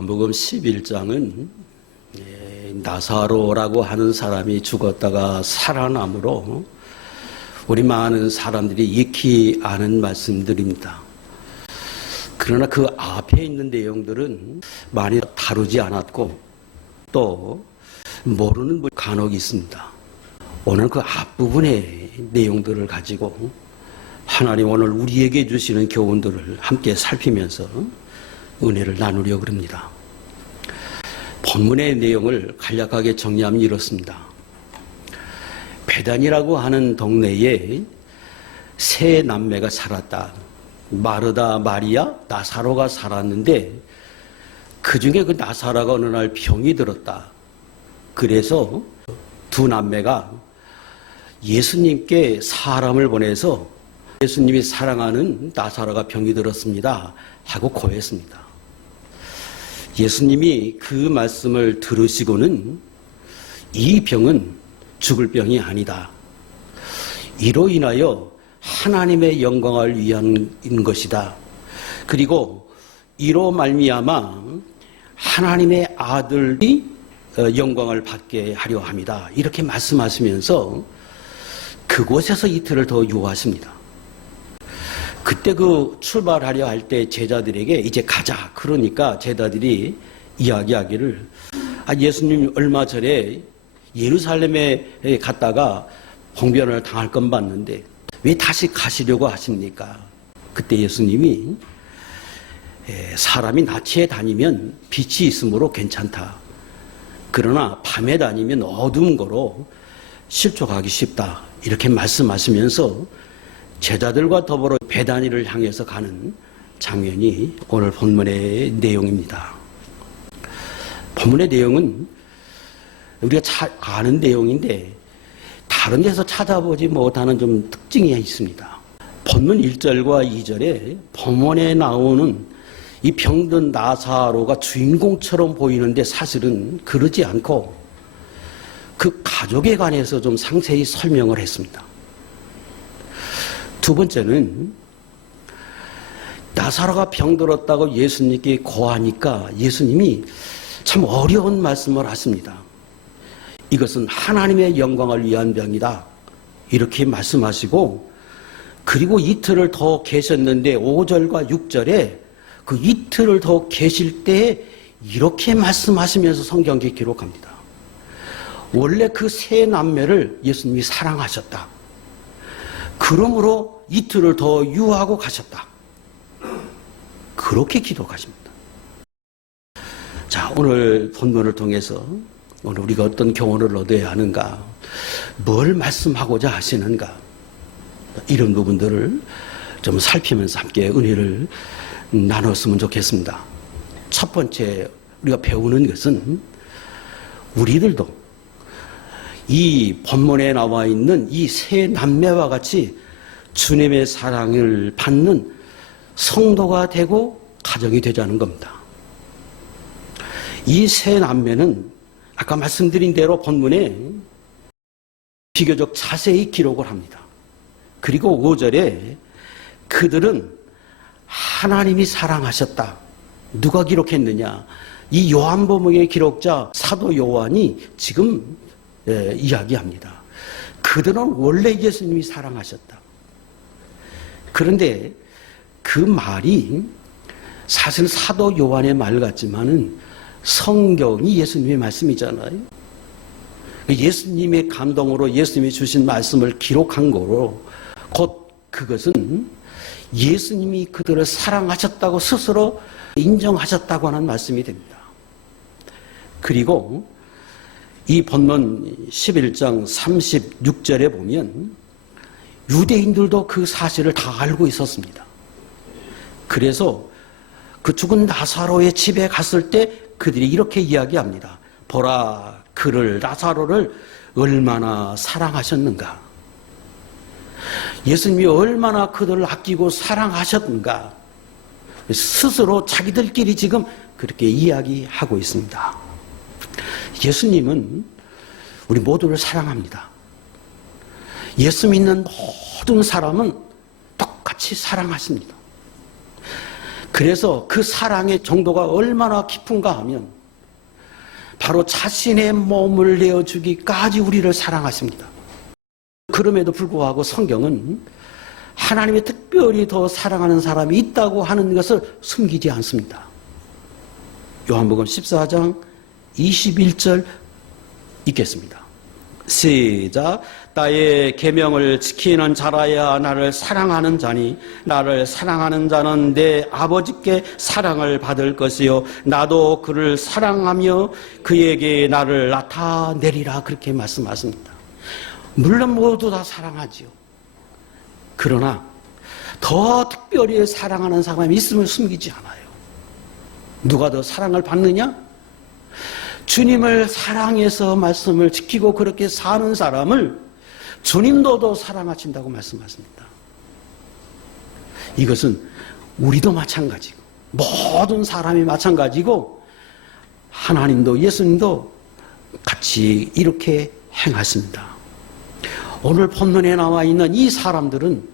요한복음 11장은 나사로라고 하는 사람이 죽었다가 살아남으로 우리 많은 사람들이 익히 아는 말씀들입니다. 그러나 그 앞에 있는 내용들은 많이 다루지 않았고 또 모르는 분 간혹 있습니다. 오늘 그 앞부분의 내용들을 가지고 하나님 오늘 우리에게 주시는 교훈들을 함께 살피면서 은혜를 나누려고 합니다. 본문의 내용을 간략하게 정리하면 이렇습니다. 베단이라고 하는 동네에 세 남매가 살았다. 마르다, 마리아, 나사로가 살았는데 그 중에 그 나사로가 어느 날 병이 들었다. 그래서 두 남매가 예수님께 사람을 보내서 예수님이 사랑하는 나사로가 병이 들었습니다 하고 고했습니다. 예수님이 그 말씀을 들으시고는 이 병은 죽을 병이 아니다. 이로 인하여 하나님의 영광을 위한 것이다. 그리고 이로 말미암아 하나님의 아들이 영광을 받게 하려 합니다. 이렇게 말씀하시면서 그곳에서 이틀을 더 유하십니다. 그때 그 출발하려 할 때 제자들에게 이제 가자. 그러니까 제자들이 이야기하기를 예수님 얼마 전에 예루살렘에 갔다가 봉변을 당할 건 봤는데 왜 다시 가시려고 하십니까? 그때 예수님이 사람이 낮에 다니면 빛이 있으므로 괜찮다. 그러나 밤에 다니면 어두운 거로 실족하기 쉽다. 이렇게 말씀하시면서 제자들과 더불어 베다니를 향해서 가는 장면이 오늘 본문의 내용입니다. 본문의 내용은 우리가 잘 아는 내용인데 다른 데서 찾아보지 못하는 좀 특징이 있습니다. 본문 1절과 2절에 본문에 나오는 이 병든 나사로가 주인공처럼 보이는데 사실은 그러지 않고 그 가족에 관해서 좀 상세히 설명을 했습니다. 두 번째는 나사로가 병들었다고 예수님께 고하니까 예수님이 참 어려운 말씀을 하십니다. 이것은 하나님의 영광을 위한 병이다. 이렇게 말씀하시고 그리고 이틀을 더 계셨는데 5절과 6절에 그 이틀을 더 계실 때 이렇게 말씀하시면서 성경에 기록합니다. 원래 그 세 남매를 예수님이 사랑하셨다. 그러므로 이틀을 더 유하고 가셨다. 그렇게 기록하십니다. 자, 오늘 본문을 통해서 오늘 우리가 어떤 교훈을 얻어야 하는가, 뭘 말씀하고자 하시는가, 이런 부분들을 좀 살피면서 함께 은혜를 나눴으면 좋겠습니다. 첫 번째 우리가 배우는 것은 우리들도 이 본문에 나와 있는 이 세 남매와 같이 주님의 사랑을 받는 성도가 되고 가정이 되자는 겁니다. 이 세 남매는 아까 말씀드린 대로 본문에 비교적 자세히 기록을 합니다. 그리고 5절에 그들은 하나님이 사랑하셨다. 누가 기록했느냐? 이 요한복음의 기록자 사도 요한이 지금 이야기합니다. 그들은 원래 예수님이 사랑하셨다. 그런데 그 말이 사실 사도 요한의 말 같지만은 성경이 예수님의 말씀이잖아요. 예수님의 감동으로 예수님이 주신 말씀을 기록한 거로 곧 그것은 예수님이 그들을 사랑하셨다고 스스로 인정하셨다고 하는 말씀이 됩니다. 그리고 이 본문 11장 36절에 보면 유대인들도 그 사실을 다 알고 있었습니다. 그래서 그 죽은 나사로의 집에 갔을 때 그들이 이렇게 이야기합니다. 보라, 그를 나사로를 얼마나 사랑하셨는가. 예수님이 얼마나 그들을 아끼고 사랑하셨는가. 스스로 자기들끼리 지금 그렇게 이야기하고 있습니다. 예수님은 우리 모두를 사랑합니다. 예수 믿는 모든 사람은 똑같이 사랑하십니다. 그래서 그 사랑의 정도가 얼마나 깊은가 하면 바로 자신의 몸을 내어주기까지 우리를 사랑하십니다. 그럼에도 불구하고 성경은 하나님이 특별히 더 사랑하는 사람이 있다고 하는 것을 숨기지 않습니다. 요한복음 14장 21절 읽겠습니다. 시작. 나의 계명을 지키는 자라야 나를 사랑하는 자니 나를 사랑하는 자는 내 아버지께 사랑을 받을 것이요 나도 그를 사랑하며 그에게 나를 나타내리라. 그렇게 말씀하십니다. 물론 모두 다 사랑하지요. 그러나 더 특별히 사랑하는 사람이 있음을 숨기지 않아요. 누가 더 사랑을 받느냐? 주님을 사랑해서 말씀을 지키고 그렇게 사는 사람을 주님도 더 사랑하신다고 말씀하십니다. 이것은 우리도 마찬가지고 모든 사람이 마찬가지고 하나님도 예수님도 같이 이렇게 행하십니다. 오늘 본문에 나와 있는 이 사람들은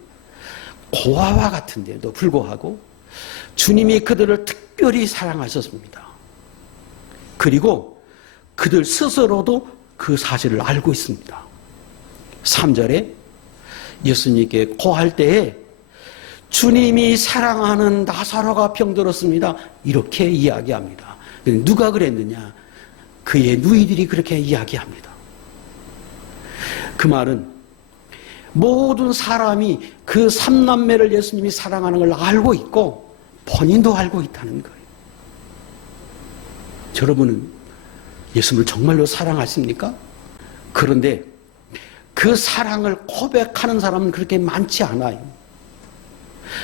고아와 같은데도 불구하고 주님이 그들을 특별히 사랑하셨습니다. 그리고 그들 스스로도 그 사실을 알고 있습니다. 3절에 예수님께 고할 때에 주님이 사랑하는 나사로가 병들었습니다. 이렇게 이야기합니다. 누가 그랬느냐? 그의 누이들이 그렇게 이야기합니다. 그 말은 모든 사람이 그 삼남매를 예수님이 사랑하는 걸 알고 있고 본인도 알고 있다는 거예요. 여러분은 예수님을 정말로 사랑하십니까? 그런데 그 사랑을 고백하는 사람은 그렇게 많지 않아요.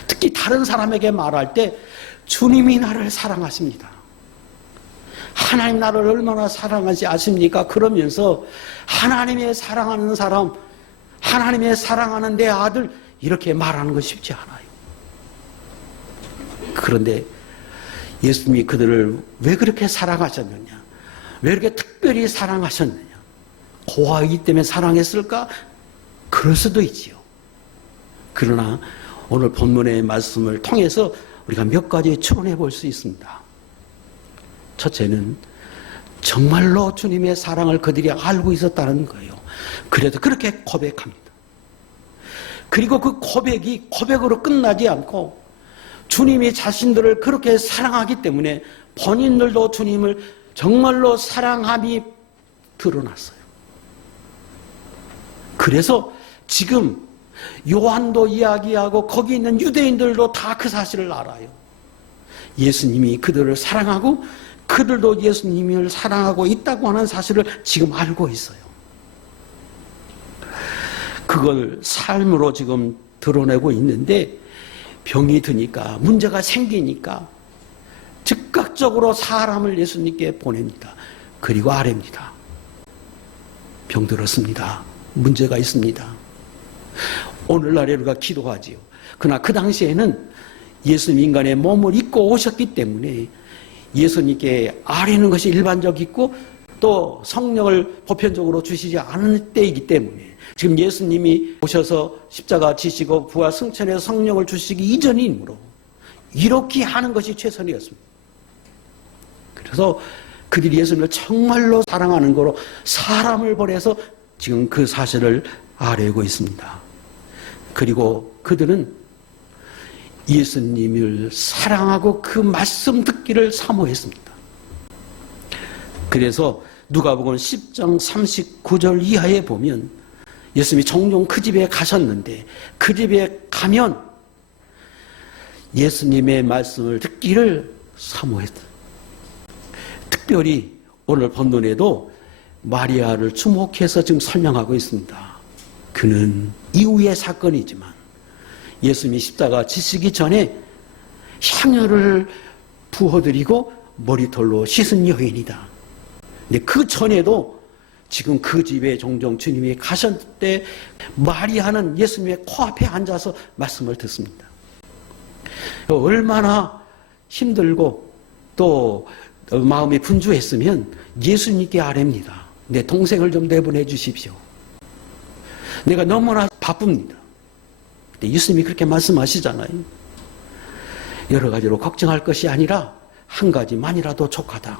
특히 다른 사람에게 말할 때 주님이 나를 사랑하십니다. 하나님 나를 얼마나 사랑하지 아십니까? 그러면서 하나님의 사랑하는 사람, 하나님의 사랑하는 내 아들 이렇게 말하는 건 쉽지 않아요. 그런데 예수님이 그들을 왜 그렇게 사랑하셨느냐? 왜 이렇게 특별히 사랑하셨느냐? 고아이기 때문에 사랑했을까? 그럴 수도 있지요. 그러나 오늘 본문의 말씀을 통해서 우리가 몇 가지 추론해 볼 수 있습니다. 첫째는 정말로 주님의 사랑을 그들이 알고 있었다는 거예요. 그래도 그렇게 고백합니다. 그리고 그 고백이 고백으로 끝나지 않고 주님이 자신들을 그렇게 사랑하기 때문에 본인들도 주님을 정말로 사랑함이 드러났어요. 그래서 지금 요한도 이야기하고 거기 있는 유대인들도 다 그 사실을 알아요. 예수님이 그들을 사랑하고 그들도 예수님을 사랑하고 있다고 하는 사실을 지금 알고 있어요. 그걸 삶으로 지금 드러내고 있는데 병이 드니까 문제가 생기니까 즉각적으로 사람을 예수님께 보냅니다. 그리고 아뢰입니다. 병들었습니다. 문제가 있습니다. 오늘날에 우리가 기도하지요. 그러나 그 당시에는 예수님 인간의 몸을 입고 오셨기 때문에 예수님께 아뢰는 것이 일반적이고 또 성령을 보편적으로 주시지 않을 때이기 때문에 지금 예수님이 오셔서 십자가 지시고 부활 승천해서 성령을 주시기 이전이므로 이렇게 하는 것이 최선이었습니다. 그래서 그들이 예수님을 정말로 사랑하는 거로 사람을 보내서 지금 그 사실을 아뢰고 있습니다. 그리고 그들은 예수님을 사랑하고 그 말씀 듣기를 사모했습니다. 그래서 누가복음 10장 39절 이하에 보면 예수님이 종종 그 집에 가셨는데 그 집에 가면 예수님의 말씀을 듣기를 사모했다. 특별히 오늘 본문에도 마리아를 주목해서 지금 설명하고 있습니다. 그는 이후의 사건이지만 예수님이 십자가 지시기 전에 향유를 부어드리고 머리털로 씻은 여인이다. 근데 그 전에도 지금 그 집에 종종 주님이 가셨을 때 마리아는 예수님의 코앞에 앉아서 말씀을 듣습니다. 얼마나 힘들고 또 마음이 분주했으면 예수님께 아뢰입니다. 내 동생을 좀 내보내 주십시오. 내가 너무나 바쁩니다. 근데 예수님이 그렇게 말씀하시잖아요. 여러 가지로 걱정할 것이 아니라 한 가지만이라도 족하다.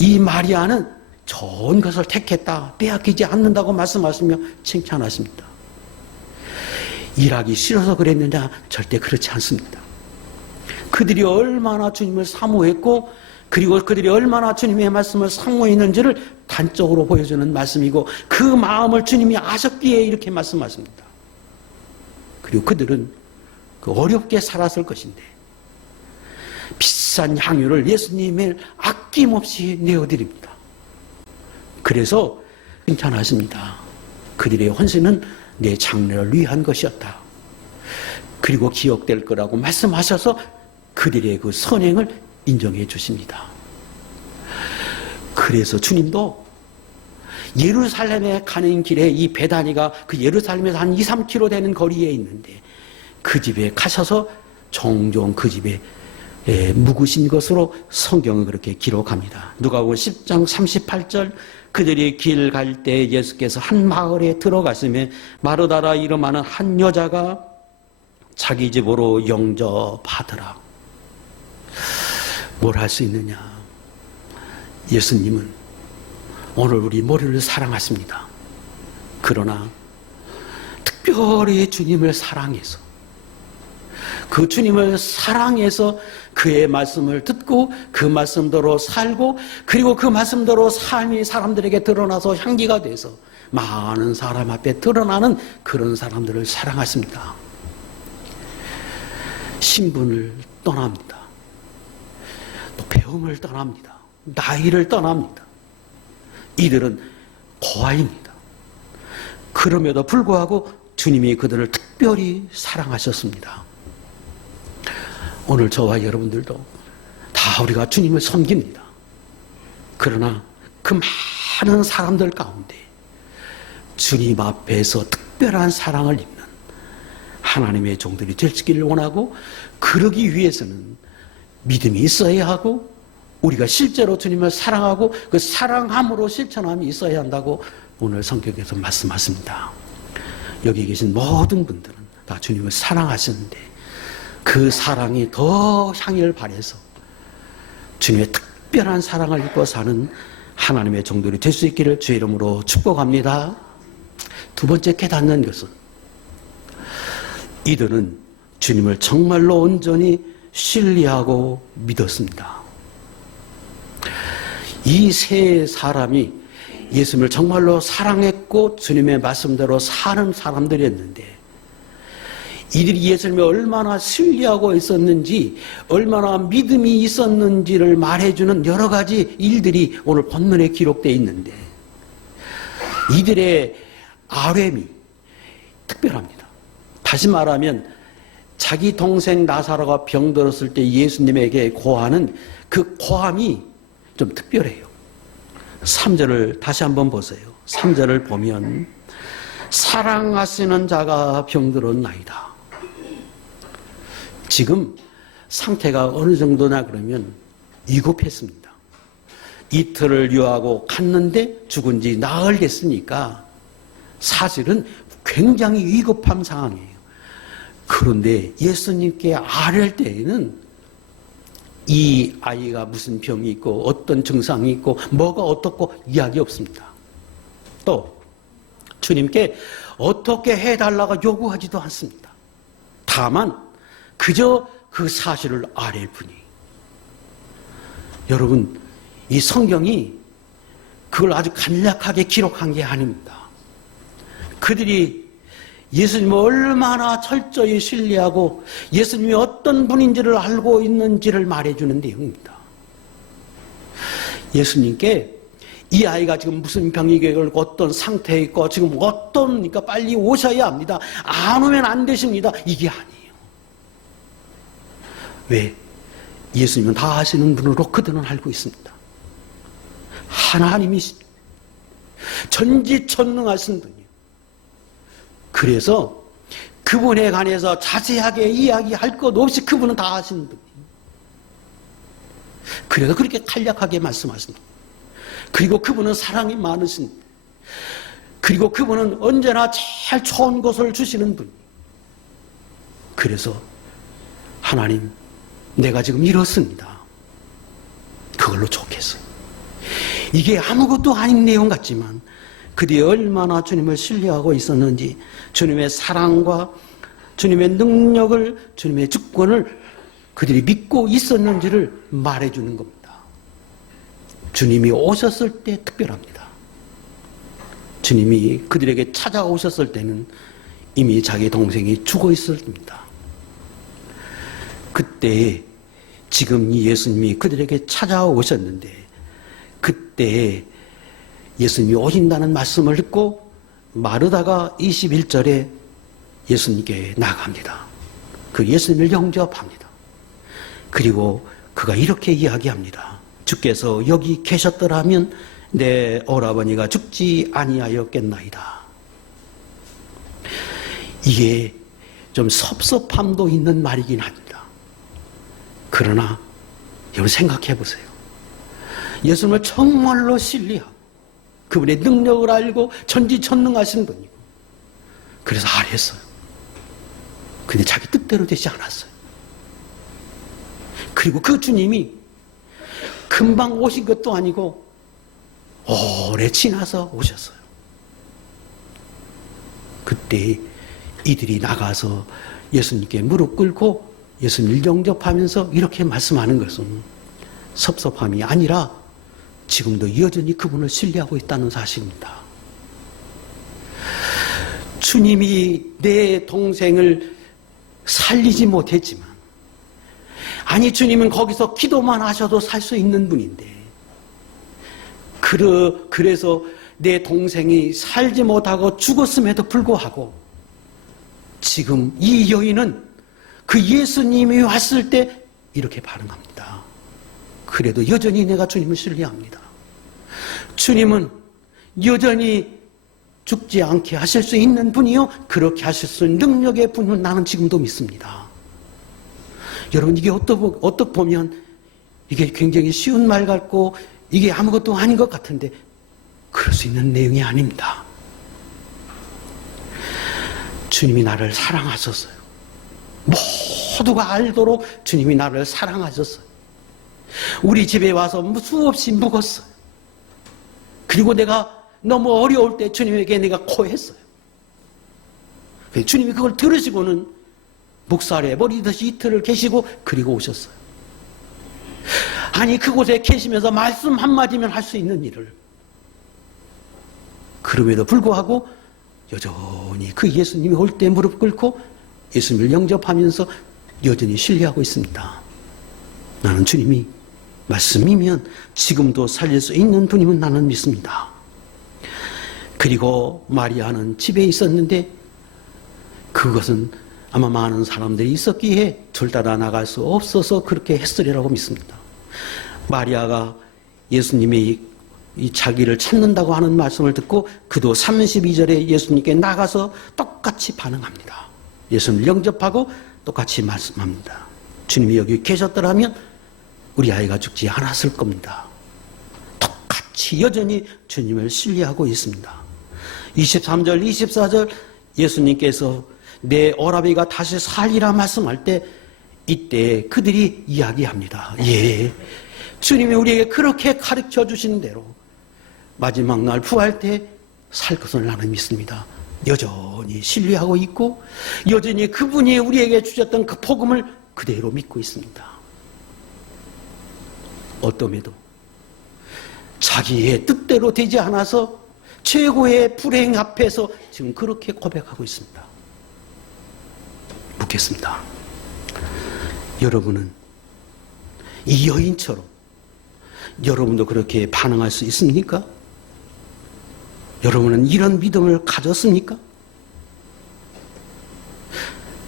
이 마리아는 좋은 것을 택했다. 빼앗기지 않는다고 말씀하시며 칭찬하십니다. 일하기 싫어서 그랬느냐? 절대 그렇지 않습니다. 그들이 얼마나 주님을 사모했고 그리고 그들이 얼마나 주님의 말씀을 사모했는지를 단적으로 보여주는 말씀이고 그 마음을 주님이 아셨기에 이렇게 말씀하십니다. 그리고 그들은 그 어렵게 살았을 것인데 비싼 향유를 예수님을 아낌없이 내어드립니다. 그래서 칭찬하십니다. 그들의 헌신은 내 장래를 위한 것이었다. 그리고 기억될 거라고 말씀하셔서 그들의 그 선행을 인정해 주십니다. 그래서 주님도 예루살렘에 가는 길에 이 베다니가 그 예루살렘에서 한 2, 3km 되는 거리에 있는데 그 집에 가셔서 종종 그 집에 묵으신 것으로 성경은 그렇게 기록합니다. 누가복음 10장 38절 그들이 길 갈 때 예수께서 한 마을에 들어가시며 마르다라 이름하는 한 여자가 자기 집으로 영접하더라. 뭘 할 수 있느냐? 예수님은 오늘 우리 모두를 사랑하십니다. 그러나 특별히 주님을 사랑해서 그 주님을 사랑해서 그의 말씀을 듣고 그 말씀대로 살고 그리고 그 말씀대로 삶이 사람들에게 드러나서 향기가 돼서 많은 사람 앞에 드러나는 그런 사람들을 사랑하십니다. 신분을 떠납니다. 또 배움을 떠납니다. 나이를 떠납니다. 이들은 고아입니다. 그럼에도 불구하고 주님이 그들을 특별히 사랑하셨습니다. 오늘 저와 여러분들도 다 우리가 주님을 섬깁니다. 그러나 그 많은 사람들 가운데 주님 앞에서 특별한 사랑을 입는 하나님의 종들이 되시기를 원하고 그러기 위해서는 믿음이 있어야 하고 우리가 실제로 주님을 사랑하고 그 사랑함으로 실천함이 있어야 한다고 오늘 성경에서 말씀하십니다. 여기 계신 모든 분들은 다 주님을 사랑하시는데 그 사랑이 더 향기를 발해서 주님의 특별한 사랑을 입고 사는 하나님의 종들이 될 수 있기를 주의 이름으로 축복합니다. 두 번째 깨닫는 것은 이들은 주님을 정말로 온전히 신뢰하고 믿었습니다. 이 세 사람이 예수님을 정말로 사랑했고 주님의 말씀대로 사는 사람들이었는데 이들이 예수님을 얼마나 신뢰하고 있었는지 얼마나 믿음이 있었는지를 말해주는 여러 가지 일들이 오늘 본문에 기록되어 있는데 이들의 RM이 특별합니다. 다시 말하면 자기 동생 나사로가 병들었을 때 예수님에게 고하는 그 고함이 좀 특별해요. 3절을 다시 한번 보세요. 3절을 보면 사랑하시는 자가 병들었나이다. 지금 상태가 어느 정도냐 그러면 위급했습니다. 이틀을 유하고 갔는데 죽은 지 나흘 됐으니까 사실은 굉장히 위급한 상황이에요. 그런데 예수님께 아뢰 때에는 이 아이가 무슨 병이 있고 어떤 증상이 있고 뭐가 어떻고 이야기 없습니다. 또 주님께 어떻게 해달라고 요구하지도 않습니다. 다만 그저 그 사실을 아뢰일 뿐이. 여러분 이 성경이 그걸 아주 간략하게 기록한 게 아닙니다. 그들이 예수님을 얼마나 철저히 신뢰하고 예수님이 어떤 분인지를 알고 있는지를 말해주는 내용입니다. 예수님께 이 아이가 지금 무슨 병이 걸고 어떤 상태에 있고 지금 어떠니까 빨리 오셔야 합니다. 안 오면 안 되십니다. 이게 아니에요. 왜? 예수님은 다 아시는 분으로 그들은 알고 있습니다. 하나님이시 전지전능하신 분이에요. 그래서 그분에 관해서 자세하게 이야기할 것 없이 그분은 다 아시는 분이에요. 그래서 그렇게 간략하게 말씀하십니다. 그리고 그분은 사랑이 많으신, 그리고 그분은 언제나 제일 좋은 것을 주시는 분. 그래서 하나님 내가 지금 이렇습니다. 그걸로 좋겠어요. 이게 아무것도 아닌 내용 같지만 그들이 얼마나 주님을 신뢰하고 있었는지, 주님의 사랑과 주님의 능력을, 주님의 주권을 그들이 믿고 있었는지를 말해주는 겁니다. 주님이 오셨을 때 특별합니다. 주님이 그들에게 찾아오셨을 때는 이미 자기 동생이 죽어 있었습니다. 그때 지금 이 예수님이 그들에게 찾아오셨는데, 그때 예수님이 오신다는 말씀을 듣고 마르다가 21절에 예수님께 나갑니다. 그 예수님을 영접합니다. 그리고 그가 이렇게 이야기합니다. 주께서 여기 계셨더라면 내 오라버니가 죽지 아니하였겠나이다. 이게 좀 섭섭함도 있는 말이긴 합니다. 그러나 여러분 생각해 보세요. 예수님을 정말로 신뢰하고 그분의 능력을 알고 전지전능하신 분이고 그래서 아뢰었어요. 근데 자기 뜻대로 되지 않았어요. 그리고 그 주님이 금방 오신 것도 아니고 오래 지나서 오셨어요. 그때 이들이 나가서 예수님께 무릎 꿇고 예수님을 영접하면서 이렇게 말씀하는 것은 섭섭함이 아니라 지금도 여전히 그분을 신뢰하고 있다는 사실입니다. 주님이 내 동생을 살리지 못했지만, 아니 주님은 거기서 기도만 하셔도 살 수 있는 분인데, 그래서 내 동생이 살지 못하고 죽었음에도 불구하고 지금 이 여인은 그 예수님이 왔을 때 이렇게 반응합니다. 그래도 여전히 내가 주님을 신뢰합니다. 주님은 여전히 죽지 않게 하실 수 있는 분이요, 그렇게 하실 수 있는 능력의 분은 나는 지금도 믿습니다. 여러분, 이게 어떻게 보면 이게 굉장히 쉬운 말 같고 이게 아무것도 아닌 것 같은데 그럴 수 있는 내용이 아닙니다. 주님이 나를 사랑하셨어요. 모두가 알도록 주님이 나를 사랑하셨어요. 우리 집에 와서 수없이 묵었어요. 그리고 내가 너무 어려울 때 주님에게 내가 고했어요. 주님이 그걸 들으시고는 묵살해 버리듯이 이틀을 계시고 그리고 오셨어요. 아니 그곳에 계시면서 말씀 한마디면 할 수 있는 일을, 그럼에도 불구하고 여전히 그 예수님이 올 때 무릎 꿇고 예수님을 영접하면서 여전히 신뢰하고 있습니다. 나는 주님이 말씀이면 지금도 살릴 수 있는 분임은 나는 믿습니다. 그리고 마리아는 집에 있었는데 그것은 아마 많은 사람들이 있었기에 둘 다 나갈 수 없어서 그렇게 했으리라고 믿습니다. 마리아가 예수님이 이 자기를 찾는다고 하는 말씀을 듣고 그도 32절에 예수님께 나가서 똑같이 반응합니다. 예수님을 영접하고 똑같이 말씀합니다. 주님이 여기 계셨더라면 우리 아이가 죽지 않았을 겁니다. 똑같이 여전히 주님을 신뢰하고 있습니다. 23절, 24절 예수님께서 내 오라비가 다시 살리라 말씀할 때 이때 그들이 이야기합니다. 예, 주님이 우리에게 그렇게 가르쳐 주신 대로 마지막 날 부활 때 살 것을 나는 믿습니다. 여전히 신뢰하고 있고 여전히 그분이 우리에게 주셨던 그 복음을 그대로 믿고 있습니다. 어떠해도 자기의 뜻대로 되지 않아서 최고의 불행 앞에서 지금 그렇게 고백하고 있습니다. 묻겠습니다. 여러분은 이 여인처럼 여러분도 그렇게 반응할 수 있습니까? 여러분은 이런 믿음을 가졌습니까?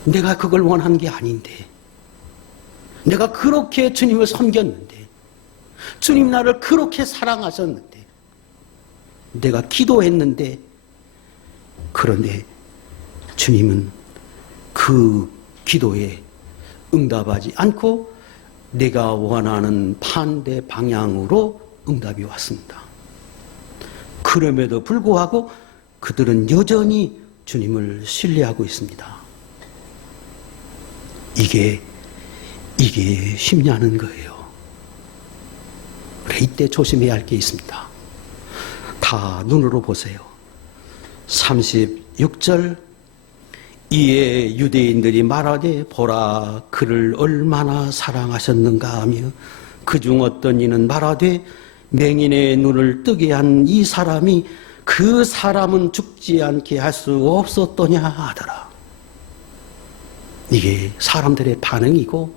내가 그걸 원한 게 아닌데, 내가 그렇게 주님을 섬겼는데, 주님 나를 그렇게 사랑하셨는데, 내가 기도했는데, 그런데 주님은 그 기도에 응답하지 않고 내가 원하는 반대 방향으로 응답이 왔습니다. 그럼에도 불구하고 그들은 여전히 주님을 신뢰하고 있습니다. 이게 이게 쉽냐는 거예요. 그래, 이때 조심해야 할 게 있습니다. 다 눈으로 보세요. 36절, 이에 유대인들이 말하되 보라 그를 얼마나 사랑하셨는가 하며 그중 어떤 이는 말하되 맹인의 눈을 뜨게 한 이 사람이 그 사람은 죽지 않게 할 수 없었더냐 하더라. 이게 사람들의 반응이고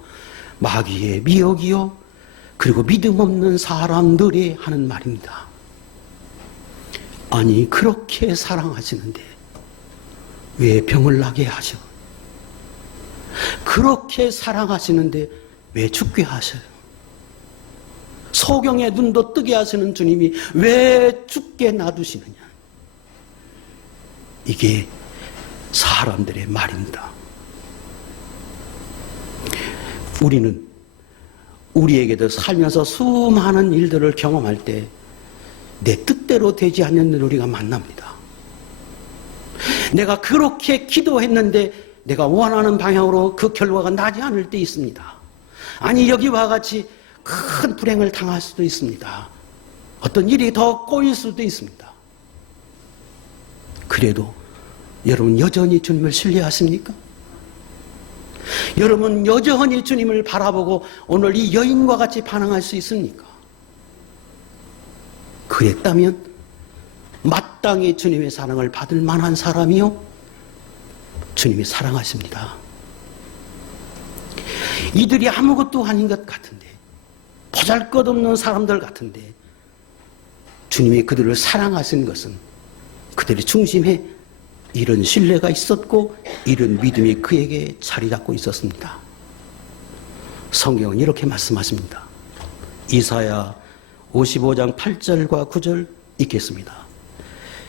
마귀의 미혹이요, 그리고 믿음 없는 사람들이 하는 말입니다. 아니, 그렇게 사랑하시는데 왜 병을 나게 하셔? 그렇게 사랑하시는데 왜 죽게 하셔요? 소경의 눈도 뜨게 하시는 주님이 왜 죽게 놔두시느냐? 이게 사람들의 말입니다. 우리는 우리에게도 살면서 수많은 일들을 경험할 때 내 뜻대로 되지 않는 일을 우리가 만납니다. 내가 그렇게 기도했는데 내가 원하는 방향으로 그 결과가 나지 않을 때 있습니다. 아니, 여기와 같이 큰 불행을 당할 수도 있습니다. 어떤 일이 더 꼬일 수도 있습니다. 그래도 여러분 여전히 주님을 신뢰하십니까? 여러분 여전히 주님을 바라보고 오늘 이 여인과 같이 반응할 수 있습니까? 그랬다면 마땅히 주님의 사랑을 받을 만한 사람이요, 주님이 사랑하십니다. 이들이 아무것도 아닌 것 같은데, 보잘것없는 사람들 같은데 주님이 그들을 사랑하신 것은 그들의 중심에 이런 신뢰가 있었고 이런 믿음이 그에게 자리 잡고 있었습니다. 성경은 이렇게 말씀하십니다. 이사야 55장 8절과 9절 읽겠습니다.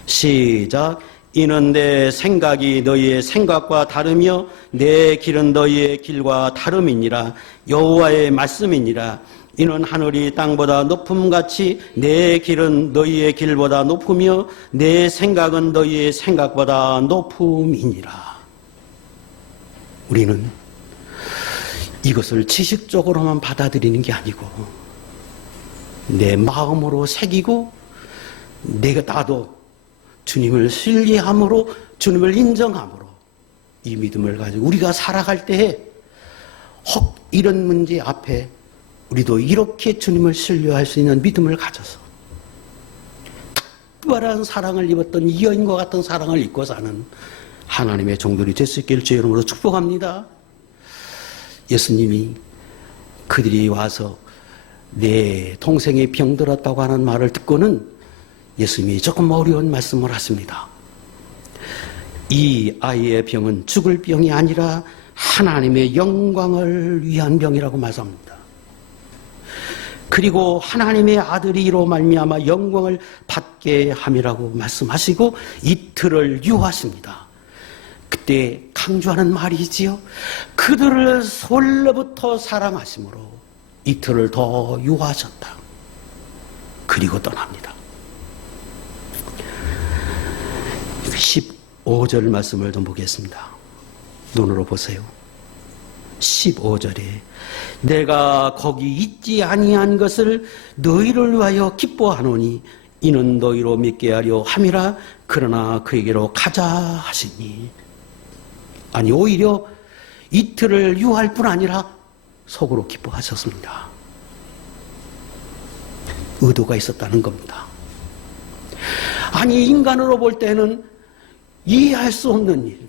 시작. 이는 내 생각이 너희의 생각과 다르며 내 길은 너희의 길과 다름이니라. 여호와의 말씀이니라. 이는 하늘이 땅보다 높음같이 내 길은 너희의 길보다 높으며 내 생각은 너희의 생각보다 높음이니라. 우리는 이것을 지식적으로만 받아들이는 게 아니고 내 마음으로 새기고 나도 주님을 신뢰함으로, 주님을 인정함으로 이 믿음을 가지고 우리가 살아갈 때에 혹 이런 문제 앞에 우리도 이렇게 주님을 신뢰할 수 있는 믿음을 가져서 특별한 사랑을 입었던 이 여인과 같은 사랑을 입고 사는 하나님의 종들이 될 수 있기를 주의 이름으로 축복합니다. 예수님이 그들이 와서 내 동생이 병들었다고 하는 말을 듣고는 예수님이 조금 어려운 말씀을 하십니다. 이 아이의 병은 죽을 병이 아니라 하나님의 영광을 위한 병이라고 말씀합니다. 그리고 하나님의 아들이 이로 말미암아 영광을 받게 함이라고 말씀하시고 이틀을 유하십니다. 그때 강조하는 말이지요. 그들을 원래부터 사랑하심으로 이틀을 더 유하셨다. 그리고 떠납니다. 15절 말씀을 좀 보겠습니다. 눈으로 보세요. 15절에 내가 거기 있지 아니한 것을 너희를 위하여 기뻐하노니 이는 너희로 믿게 하려 함이라. 그러나 그에게로 가자 하시니. 아니, 오히려 이틀을 유할 뿐 아니라 속으로 기뻐하셨습니다. 의도가 있었다는 겁니다. 아니, 인간으로 볼 때는 이해할 수 없는 일,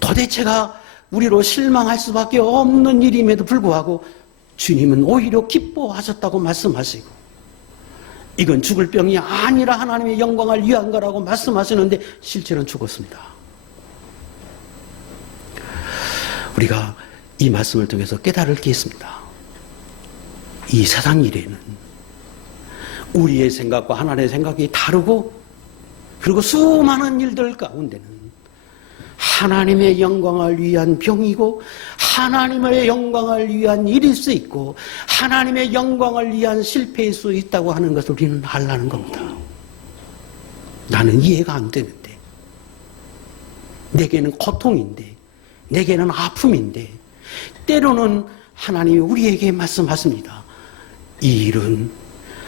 도대체가 우리로 실망할 수밖에 없는 일임에도 불구하고 주님은 오히려 기뻐하셨다고 말씀하시고 이건 죽을 병이 아니라 하나님의 영광을 위한 거라고 말씀하시는데 실제는 죽었습니다. 우리가 이 말씀을 통해서 깨달을 게 있습니다. 이 세상 일에는 우리의 생각과 하나님의 생각이 다르고, 그리고 수많은 일들 가운데는 하나님의 영광을 위한 병이고 하나님의 영광을 위한 일일 수 있고 하나님의 영광을 위한 실패일 수 있다고 하는 것을 우리는 알라는 겁니다. 나는 이해가 안 되는데, 내게는 고통인데, 내게는 아픔인데, 때로는 하나님이 우리에게 말씀하십니다. 이 일은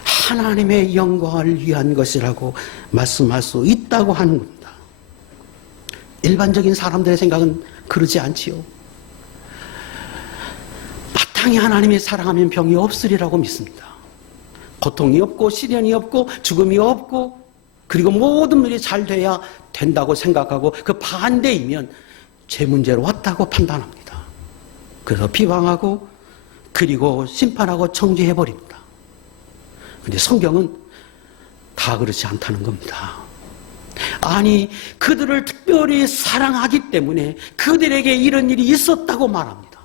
하나님의 영광을 위한 것이라고 말씀할 수 있다고 하는 겁니다. 일반적인 사람들의 생각은 그러지 않지요. 마땅히 하나님의 사랑하면 병이 없으리라고 믿습니다. 고통이 없고 시련이 없고 죽음이 없고 그리고 모든 일이 잘 돼야 된다고 생각하고 그 반대이면 죄 문제로 왔다고 판단합니다. 그래서 비방하고 그리고 심판하고 정죄해버립니다. 그런데 성경은 다 그렇지 않다는 겁니다. 아니, 그들을 특별히 사랑하기 때문에 그들에게 이런 일이 있었다고 말합니다.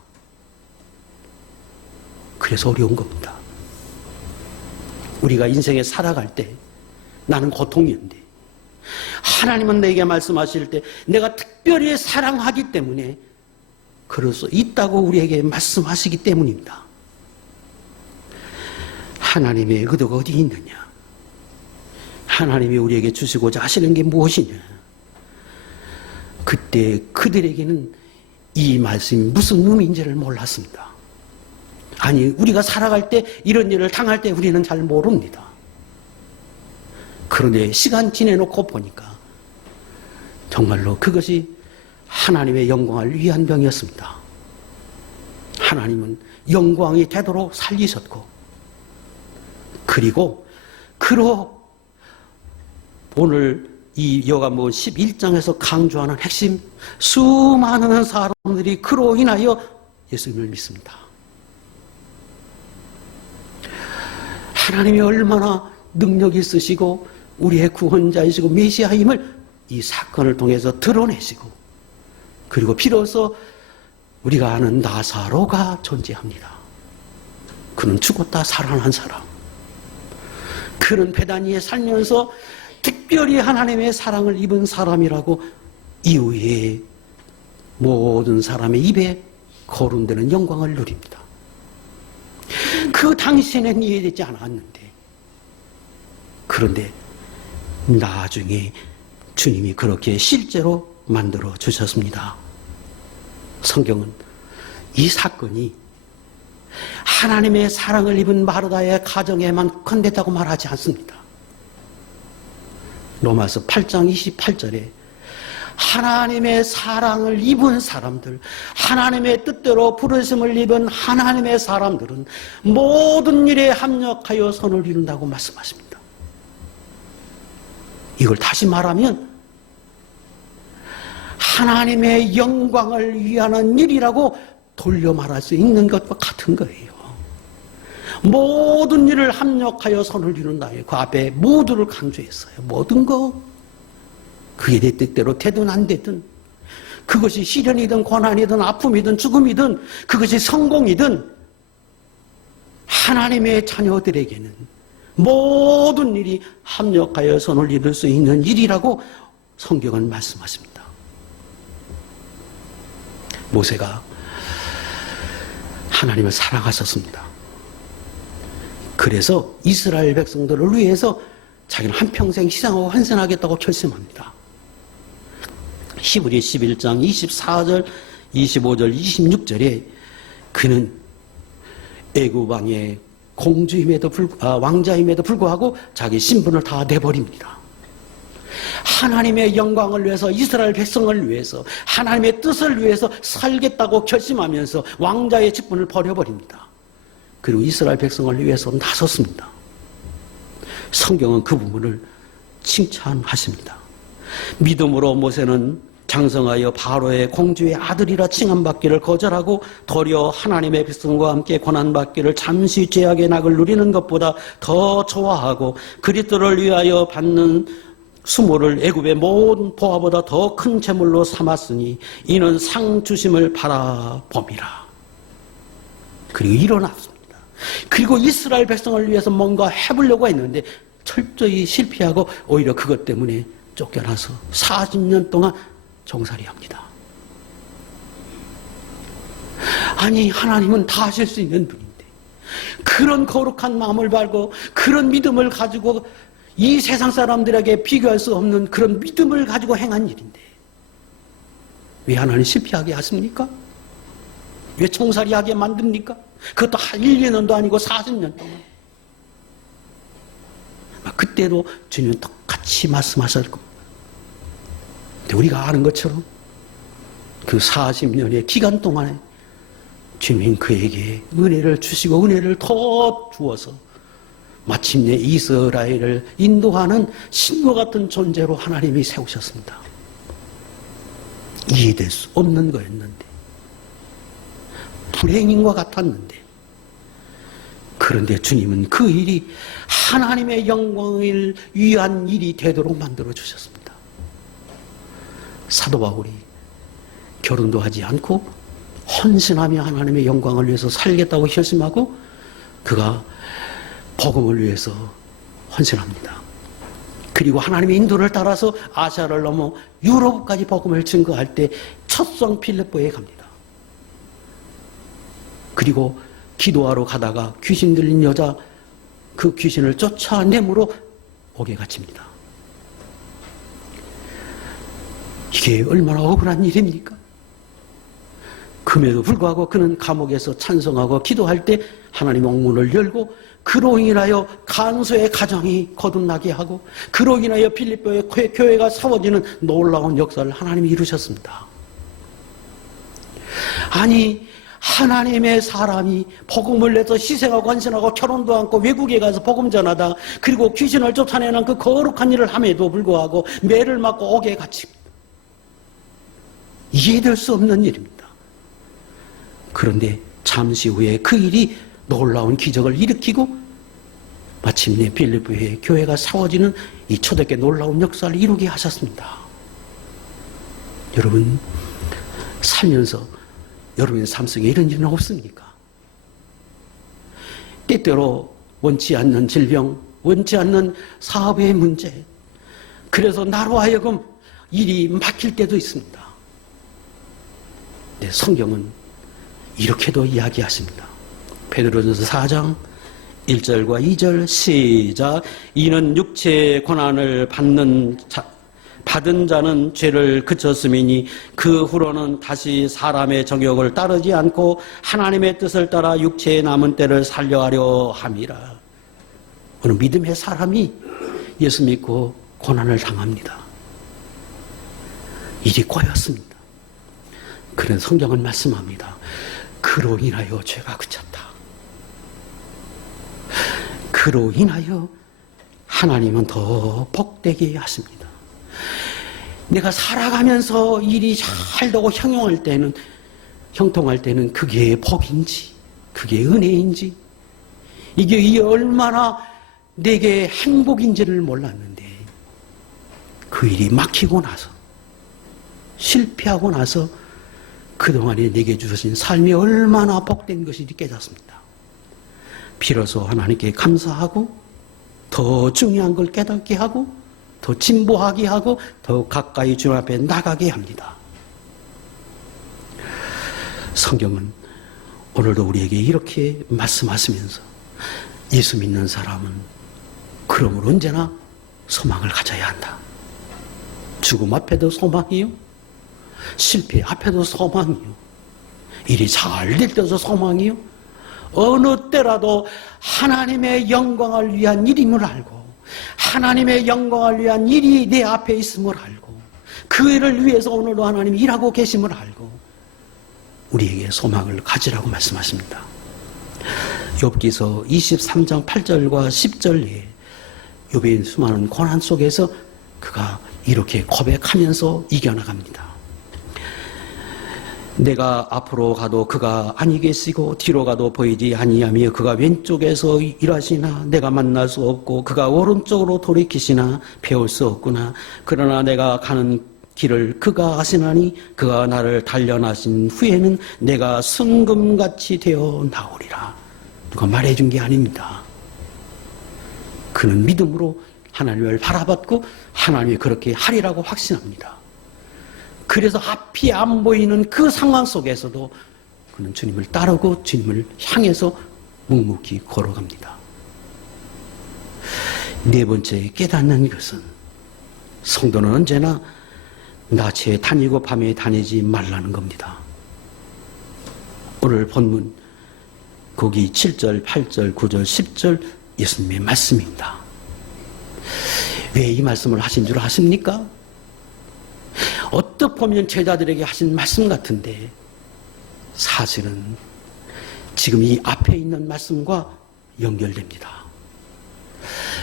그래서 어려운 겁니다. 우리가 인생에 살아갈 때 나는 고통이었는데 하나님은 내게 말씀하실 때 내가 특별히 사랑하기 때문에 그럴 수 있다고 우리에게 말씀하시기 때문입니다. 하나님의 의도가 어디 있느냐? 하나님이 우리에게 주시고자 하시는 게 무엇이냐? 그때 그들에게는 이 말씀이 무슨 의미인지를 몰랐습니다. 아니, 우리가 살아갈 때 이런 일을 당할 때 우리는 잘 모릅니다. 그런데 시간 지내놓고 보니까 정말로 그것이 하나님의 영광을 위한 병이었습니다. 하나님은 영광이 되도록 살리셨고 그리고 그로 오늘 이 요한복음 11장에서 강조하는 핵심 수많은 사람들이 그로 인하여 예수님을 믿습니다. 하나님이 얼마나 능력이 있으시고 우리의 구원자이시고 메시아임을 이 사건을 통해서 드러내시고 그리고 비로소 우리가 아는 나사로가 존재합니다. 그는 죽었다 살아난 사람. 그는 베다니에 살면서 특별히 하나님의 사랑을 입은 사람이라고 이후에 모든 사람의 입에 거론되는 영광을 누립니다. 그 당시에는 이해되지 않았는데 그런데 나중에 주님이 그렇게 실제로 만들어 주셨습니다. 성경은 이 사건이 하나님의 사랑을 입은 마르다의 가정에만 건댔다고 말하지 않습니다. 로마서 8장 28절에 하나님의 사랑을 입은 사람들, 하나님의 뜻대로 부르심을 입은 하나님의 사람들은 모든 일에 합력하여 선을 이룬다고 말씀하십니다. 이걸 다시 말하면 하나님의 영광을 위하는 일이라고 돌려 말할 수 있는 것과 같은 거예요. 모든 일을 합력하여 선을 이룬다. 그 앞에 모두를 강조했어요. 모든 거. 그게 내 뜻대로 되든 안 되든 그것이 시련이든 고난이든 아픔이든 죽음이든 그것이 성공이든 하나님의 자녀들에게는 모든 일이 합력하여 선을 이룰 수 있는 일이라고 성경은 말씀하십니다. 모세가 하나님을 사랑하셨습니다. 그래서 이스라엘 백성들을 위해서 자기는 한평생 희생하고 헌신하겠다고 결심합니다. 히브리 11장 24절, 25절, 26절에 그는 애굽 왕의 공주임에도 왕자임에도 불구하고 자기 신분을 다 내버립니다. 하나님의 영광을 위해서 이스라엘 백성을 위해서 하나님의 뜻을 위해서 살겠다고 결심하면서 왕자의 직분을 버려버립니다. 그리고 이스라엘 백성을 위해서 나섰습니다. 성경은 그 부분을 칭찬하십니다. 믿음으로 모세는 장성하여 바로의 공주의 아들이라 칭함받기를 거절하고 도리어 하나님의 백성과 함께 고난받기를 잠시 죄악의 낙을 누리는 것보다 더 좋아하고 그리스도를 위하여 받는 수모를 애굽의 모든 보화보다 더 큰 재물로 삼았으니 이는 상 주심을 바라봄이라. 그리고 일어났습니다. 그리고 이스라엘 백성을 위해서 뭔가 해보려고 했는데 철저히 실패하고 오히려 그것 때문에 쫓겨나서 40년 동안 종살이 합니다. 아니, 하나님은 다 하실 수 있는 분인데 그런 거룩한 마음을 발고 그런 믿음을 가지고 이 세상 사람들에게 비교할 수 없는 그런 믿음을 가지고 행한 일인데 왜 하나님 실패하게 하십니까? 왜 청살이하게 만듭니까? 그것도 1, 2년도 아니고 40년 동안. 그때도 주님은 똑같이 말씀하셨고, 근데 우리가 아는 것처럼 그 40년의 기간 동안에 주님은 그에게 은혜를 주시고 은혜를 더 주어서 마침내 이스라엘을 인도하는 신과 같은 존재로 하나님이 세우셨습니다. 이해될 수 없는 거였는데, 불행인과 같았는데, 그런데 주님은 그 일이 하나님의 영광을 위한 일이 되도록 만들어 주셨습니다. 사도 바울이 결혼도 하지 않고 헌신하며 하나님의 영광을 위해서 살겠다고 결심하고 그가 복음을 위해서 헌신합니다. 그리고 하나님의 인도를 따라서 아시아를 넘어 유럽까지 복음을 증거할 때 첫 성 필리포에 갑니다. 그리고 기도하러 가다가 귀신 들린 여자, 그 귀신을 쫓아내므로 옥에 갇힙니다. 이게 얼마나 억울한 일입니까? 그럼에도 불구하고 그는 감옥에서 찬송하고 기도할 때 하나님 옥문을 열고 그로 인하여 간소의 가정이 거듭나게 하고 그로 인하여 필리포의 교회가 세워지는 놀라운 역사를 하나님이 이루셨습니다. 아니, 하나님의 사람이 복음을 내서 희생하고 헌신하고 결혼도 않고 외국에 가서 복음 전하다, 그리고 귀신을 쫓아내는 그 거룩한 일을 함에도 불구하고 매를 맞고 옥에 갇힙니다. 이해될 수 없는 일입니다. 그런데 잠시 후에 그 일이 놀라운 기적을 일으키고 마침내 필리포의 교회가 세워지는 이 초대교회 놀라운 역사를 이루게 하셨습니다. 여러분, 살면서 여러분의 삶 속에 이런 일은 없습니까? 때때로 원치 않는 질병, 원치 않는 사업의 문제, 그래서 나로 하여금 일이 막힐 때도 있습니다. 네, 성경은 이렇게도 이야기하십니다. 베드로전서 4장 1절과 2절 시작. 이는 육체의 고난을 받은 자는 죄를 그쳤음이니 그 후로는 다시 사람의 정욕을 따르지 않고 하나님의 뜻을 따라 육체의 남은 때를 살려하려 함이라. 오늘 믿음의 사람이 예수 믿고 고난을 당합니다. 일이 꼬였습니다. 그런 성경은 말씀합니다. 그로 인하여 죄가 그쳤다. 그로 인하여 하나님은 더 복되게 하십니다. 내가 살아가면서 일이 잘 되고 형통할 때는 그게 복인지, 그게 은혜인지, 이게 얼마나 내게 행복인지를 몰랐는데, 그 일이 막히고 나서, 실패하고 나서 그동안에 내게 주신 삶이 얼마나 복된 것인지 깨닫습니다. 비로소 하나님께 감사하고 더 중요한 걸 깨닫게 하고 더 진보하게 하고 더 가까이 주님 앞에 나가게 합니다. 성경은 오늘도 우리에게 이렇게 말씀하시면서 예수 믿는 사람은 그러므로 언제나 소망을 가져야 한다. 죽음 앞에도 소망이요, 실패 앞에도 소망이요, 일이 잘 될 때도 소망이요, 어느 때라도 하나님의 영광을 위한 일임을 알고 하나님의 영광을 위한 일이 내 앞에 있음을 알고 그 일을 위해서 오늘도 하나님이 일하고 계심을 알고 우리에게 소망을 가지라고 말씀하십니다. 욥기서 23장 8절과 10절에 욥의 수많은 고난 속에서 그가 이렇게 고백하면서 이겨나갑니다. 내가 앞으로 가도 그가 아니 계시고 뒤로 가도 보이지 아니하며 그가 왼쪽에서 일하시나 내가 만날 수 없고 그가 오른쪽으로 돌이키시나 배울 수 없구나. 그러나 내가 가는 길을 그가 아시나니 그가 나를 단련하신 후에는 내가 순금같이 되어 나오리라. 누가 말해준 게 아닙니다. 그는 믿음으로 하나님을 바라봤고 하나님이 그렇게 하리라고 확신합니다. 그래서 앞이 안 보이는 그 상황 속에서도 그는 주님을 따르고 주님을 향해서 묵묵히 걸어갑니다. 네 번째 깨닫는 것은 성도는 언제나 낮에 다니고 밤에 다니지 말라는 겁니다. 오늘 본문 거기 7절, 8절, 9절, 10절 예수님의 말씀입니다. 왜 이 말씀을 하신 줄 아십니까? 어떻게 보면 제자들에게 하신 말씀 같은데 사실은 지금 이 앞에 있는 말씀과 연결됩니다.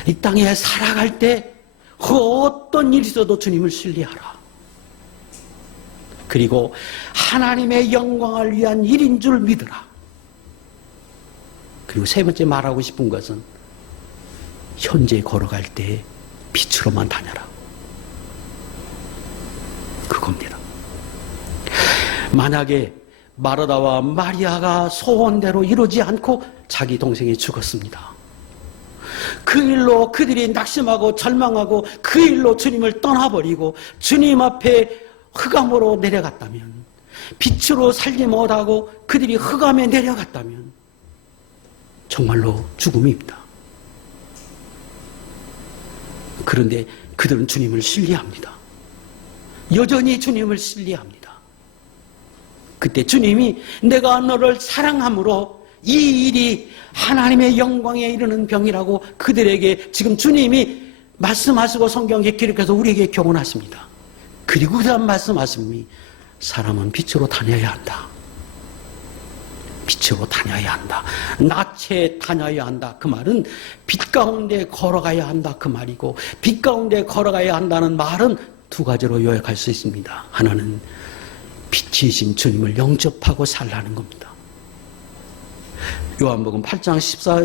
이 땅에 살아갈 때 어떤 일이 있어도 주님을 신뢰하라. 그리고 하나님의 영광을 위한 일인 줄 믿으라. 그리고 세 번째 말하고 싶은 것은 현재 걸어갈 때 빛으로만 다녀라. 그겁니다. 만약에 마르다와 마리아가 소원대로 이루지 않고 자기 동생이 죽었습니다. 그 일로 그들이 낙심하고 절망하고 그 일로 주님을 떠나버리고 주님 앞에 흑암으로 내려갔다면, 빛으로 살지 못하고 그들이 흑암에 내려갔다면 정말로 죽음입니다. 그런데 그들은 주님을 신뢰합니다. 여전히 주님을 신뢰합니다. 그때 주님이 내가 너를 사랑함으로 이 일이 하나님의 영광에 이르는 병이라고 그들에게 지금 주님이 말씀하시고 성경에 기록해서 우리에게 교훈하십니다. 그리고 그 다음 말씀하심이 사람은 빛으로 다녀야 한다. 빛으로 다녀야 한다. 낯에 다녀야 한다. 그 말은 빛 가운데 걸어가야 한다. 그 말이고, 빛 가운데 걸어가야 한다는 말은 두 가지로 요약할 수 있습니다. 하나는 빛이신 주님을 영접하고 살라는 겁니다. 요한복음 8장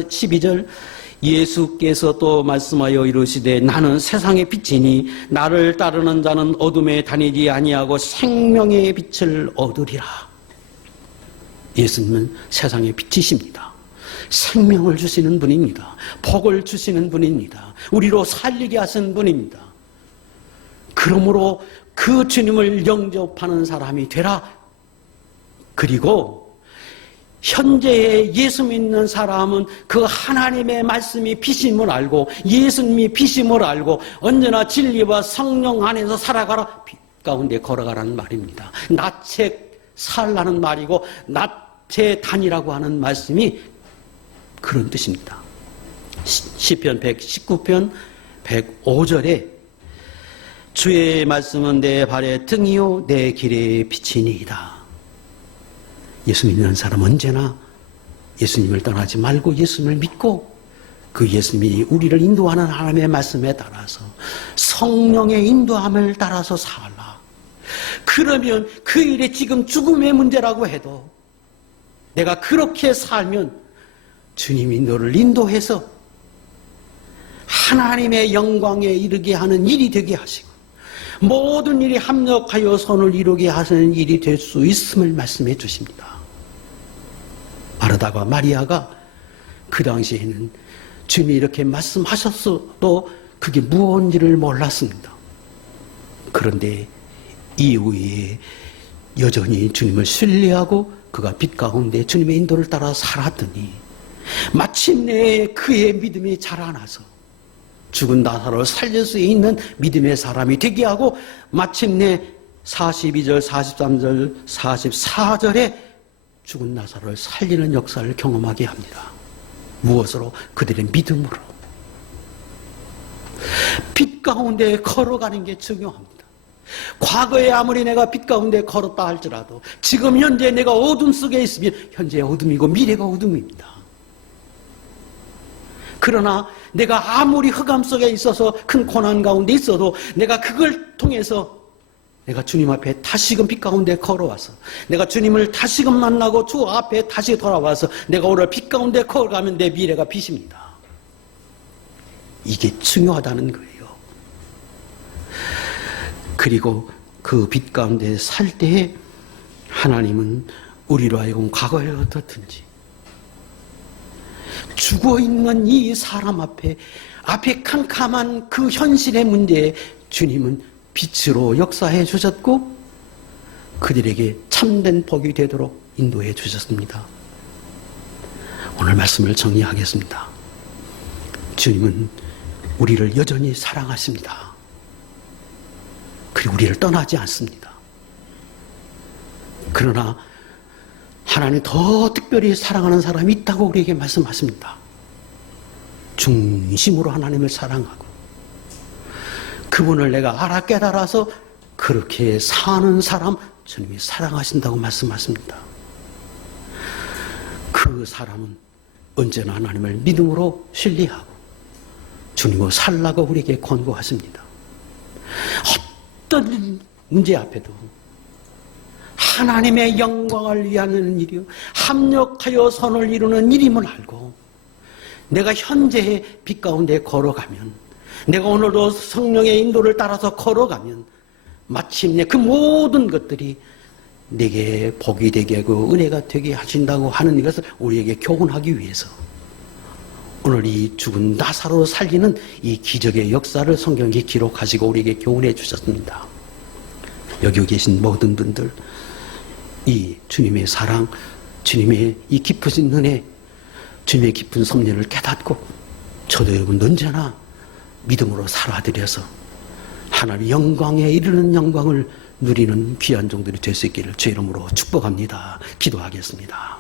12절 예수께서 또 말씀하여 이르시되 나는 세상의 빛이니 나를 따르는 자는 어둠에 다니지 아니하고 생명의 빛을 얻으리라. 예수님은 세상의 빛이십니다. 생명을 주시는 분입니다. 복을 주시는 분입니다. 우리로 살리게 하신 분입니다. 그러므로 그 주님을 영접하는 사람이 되라. 그리고 현재의 예수 믿는 사람은 그 하나님의 말씀이 빛임을 알고 예수님이 빛임을 알고 언제나 진리와 성령 안에서 살아가라. 빛 가운데 걸어가라는 말입니다. 낯에 살라는 말이고 낯에 다니라고 하는 말씀이 그런 뜻입니다. 시편 119편 105절에 주의 말씀은 내 발의 등이요 내 길의 빛이니이다. 예수 믿는 사람 언제나 예수님을 떠나지 말고 예수님을 믿고 그 예수님이 우리를 인도하는 하나님의 말씀에 따라서 성령의 인도함을 따라서 살라. 그러면 그 일이 지금 죽음의 문제라고 해도 내가 그렇게 살면 주님이 너를 인도해서 하나님의 영광에 이르게 하는 일이 되게 하시고 모든 일이 합력하여 선을 이루게 하시는 일이 될 수 있음을 말씀해 주십니다. 마르다가 마리아가 그 당시에는 주님이 이렇게 말씀하셨어도 그게 무언지를 몰랐습니다. 그런데 이후에 여전히 주님을 신뢰하고 그가 빛 가운데 주님의 인도를 따라 살았더니 마침내 그의 믿음이 자라나서 죽은 나사로를 살릴 수 있는 믿음의 사람이 되게 하고 마침내 42절, 43절, 44절에 죽은 나사로를 살리는 역사를 경험하게 합니다. 무엇으로? 그들의 믿음으로. 빛 가운데 걸어가는 게 중요합니다. 과거에 아무리 내가 빛 가운데 걸었다 할지라도 지금 현재 내가 어둠 속에 있으면 현재 어둠이고 미래가 어둠입니다. 그러나 내가 아무리 흑암 속에 있어서 큰 고난 가운데 있어도 내가 그걸 통해서 내가 주님 앞에 다시금 빛 가운데 걸어와서 내가 주님을 다시금 만나고 주 앞에 다시 돌아와서 내가 오늘 빛 가운데 걸어가면 내 미래가 빛입니다. 이게 중요하다는 거예요. 그리고 그 빛 가운데 살 때에 하나님은 우리로 하여금 과거에 어떻든지 죽어있는 이 사람 앞에 캄캄한 그 현실의 문제에 주님은 빛으로 역사해 주셨고 그들에게 참된 복이 되도록 인도해 주셨습니다. 오늘 말씀을 정리하겠습니다. 주님은 우리를 여전히 사랑하십니다. 그리고 우리를 떠나지 않습니다. 그러나 하나님 더 특별히 사랑하는 사람이 있다고 우리에게 말씀하십니다. 중심으로 하나님을 사랑하고 그분을 내가 알아 깨달아서 그렇게 사는 사람 주님이 사랑하신다고 말씀하십니다. 그 사람은 언제나 하나님을 믿음으로 신뢰하고 주님으로 살라고 우리에게 권고하십니다. 어떤 문제 앞에도 하나님의 영광을 위하는 일이요 합력하여 선을 이루는 일임을 알고 내가 현재의 빛 가운데 걸어가면 내가 오늘도 성령의 인도를 따라서 걸어가면 마침내 그 모든 것들이 내게 복이 되게 하고 은혜가 되게 하신다고 하는 이것을 우리에게 교훈하기 위해서 오늘 이 죽은 나사로 살리는 이 기적의 역사를 성경에 기록하시고 우리에게 교훈해 주셨습니다. 여기 계신 모든 분들 이 주님의 사랑, 주님의 이 깊으신 은혜, 주님의 깊은 섭리를 깨닫고 저도 여러분 언제나 믿음으로 살아드려서 하나님의 영광에 이르는 영광을 누리는 귀한 종들이 될 수 있기를 주의 이름으로 축복합니다. 기도하겠습니다.